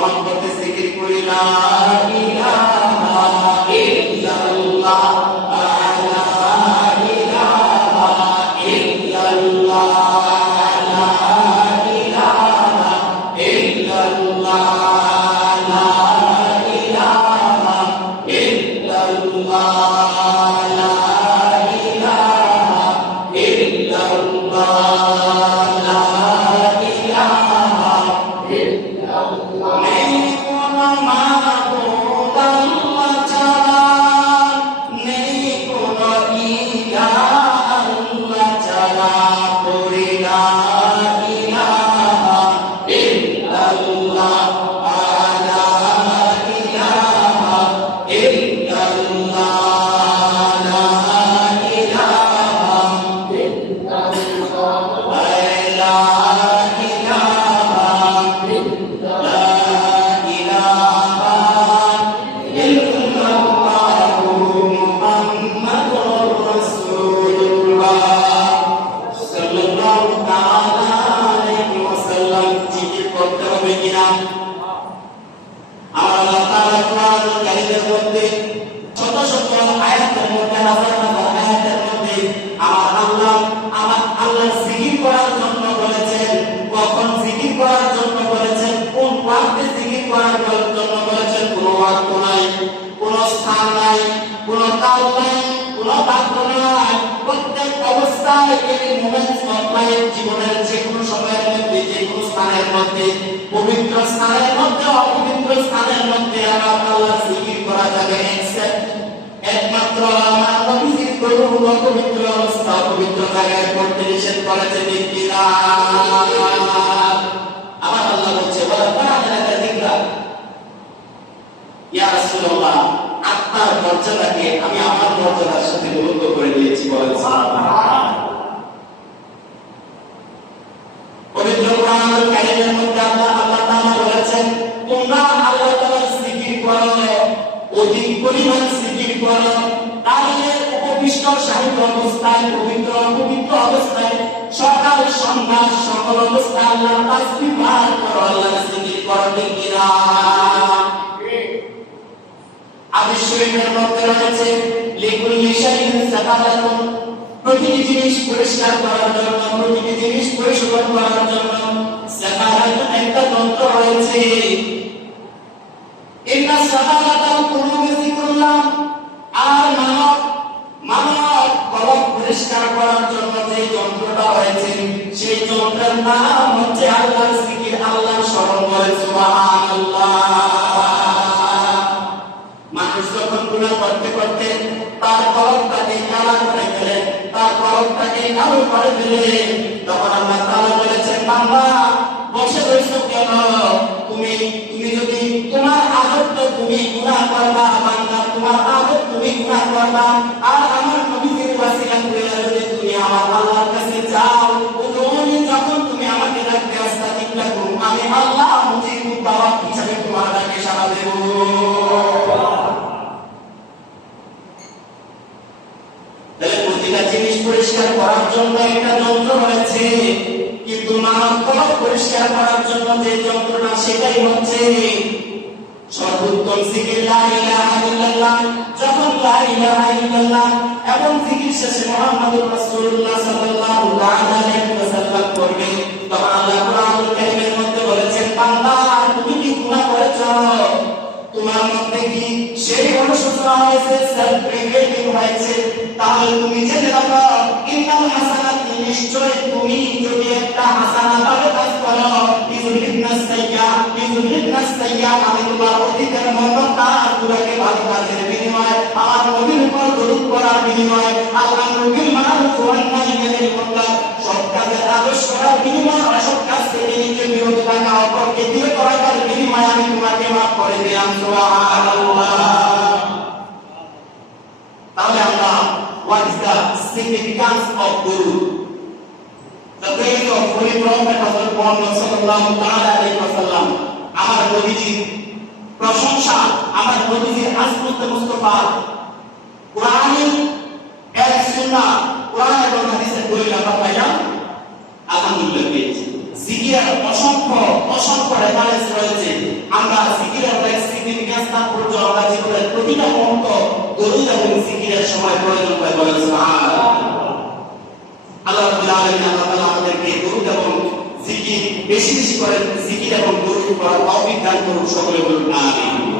মহব্বতে জিকির করি লা ইলাহা ইল্লাল্লাহ জীবনের যে কোনো সময়ের মধ্যে যে কোনো স্থানের মধ্যে পবিত্র স্থানের মধ্যে অপবিত্র স্থানের মধ্যে আমার আল্লাহর জিকির করা যাবে একমাত্র আমার নবীর করুণ পবিত্র অবস্থা পবিত্র জায়গায় করতে নিষেধ করেছে কিনা আমার আল্লাহ বলছে বলা তাআলা জিকরা ইয়া রাসূলুল্লাহ আপনার মর্যাদাকে আমি আমার মর্যাদার সাথে গুরুত্ব করে দিয়েছি বলেন সুবহানাল্লাহ। পবিত্র কোরআনুল কারীমের মধ্যে আল্লাহ তাআলা বলেছেন তোমরা আল্লাহ তাআলার জিকির করো অধিক পরিমাণ জিকির করো তাহলে উপবিষ্ট সাহিত্য অবস্থায় পবিত্র অবস্থায় সকাল সন্ধ্যা সকল অবস্থায় আল্লাহর তাসবিহ পাঠ করো আল্লাহর জিকির করো ঠিক কিনা হাদিস শরীফের মধ্যে রয়েছে লিকুল্লি শাইইন সাকালাতুন প্রতিটি জিনিস পরিষ্কার করার জন্য প্রতিটি জিনিস পরিষ্কার করার জন্য সাকালাত একটা তন্ত্র রয়েছে ইন্না সাকালাতাল কুলুবি যিকরুল্লাহ আর মানব কলব পরিষ্কার করার জন্য যে যন্ত্রটা রয়েছে সেই যন্ত্রের নাম হচ্ছে আল্লাহর জিকির আল্লাহর স্মরণ করে সুবহানাল্লাহ। মানুষ যখন গুনাহ করতে করতে তার কলবটাকে কালা করে ফেলে তার কলবটাকে কালো করে ফেলে তখন আল্লাহ তাআলা বলেছেন বান্দা বসে রইছো কেন তুমি যদি তোমার আদত তো তুমি গুনাহ করবা বান্দা তোমার আদত তুমি গুনাহ করবা আর আমার নবীর ওয়াসিলা করে যদি তুমি আমার আল্লাহর কাছে যাও ওই যখন তুমি আমাকে ডাকতে আস্তাগফিরুল্লাহ আমি আল্লাহ মুজিবুদ দাওয়াত হিসেবে তোমার ডাকে সাড়া দেব। জিনিস পরিষ্কার করার জন্য একটা যন্ত্র রয়েছে কিন্তু মানব কলব পরিষ্কার করার জন্য যে যন্ত্রটা সেটাই হচ্ছে সর্বোত্তম জিকির লা ইলাহা ইল্লাল্লাহ। যখন লা ইলাহা ইল্লাল্লাহ এবং জিকির শেষে মুহাম্মদুর রাসূলুল্লাহ সাল্লাল্লাহু আলাইহি ওয়াসাল্লাম করবে তখন আল্লাহ কোরআনুল কারীমের মধ্যে বলেছেন বান্দা তুমি কি গুনাহ করেছো তোমার মধ্যে কি সেই অনুশোচনা হয়েছে সেলফ রিগ্রেটিং হয়েছে তাহলে তুমি জেনে রাখো ইন্নাল হাসানাতি নিশ্চয় তুমি যদি একটা হাসানা ভালো কাজ করো ইউহিবনাস সাইয়্যা আমি তোমার অতীতের মন্নতা গুলোকে ভালো কাজের বিনিময়ে আমার নবীর উপর দরুদ পড়ার বিনিময়ে আল্লাহর নবীর মারুফ ওয়ান নাহয়ির মুনকার সব কাজের আদেশ করার বিনিময়ে অসৎ কাজ থেকে নিজে বিরত থাকা অপরকে দিয়ে করার বিনিময়ে আমি তোমাকে মাফ করে দিলাম সুবহানাল্লাহ। তাহলে আমরা what is the significance of Guru? The praise of Holy Prophet Hazrat Muhammad sallallahu alaihi wasallam. আমার নবীজির প্রশংসা আমার নবীজির আসমাত মুস্তাফা কোরআনের এক সুন্নাহ কোরআন এবং হাদিসের দলিল আমরা পাইলাম আলহামদুলিল্লাহ পেয়েছি। জিকিরের অসংখ্য রেফারেন্স রয়েছে আমরা জিকিরের সিগনিফিকেন্স তাৎপর্য আমরা জীবনের প্রতিটা মুহূর্ত দরুদ এবং জিকিরের সময় প্রয়োজন হয় বলেন সুবহানাল্লাহ। আল্লাহ রাব্বুল আলামিন আল্লাহ তাআলা আমাদেরকে দরুদ এবং জিকির বেশি বেশি করে জিকির এবং দরুদ পড়ার তৌফিক দান করুন, সকলে বলুন আমিন।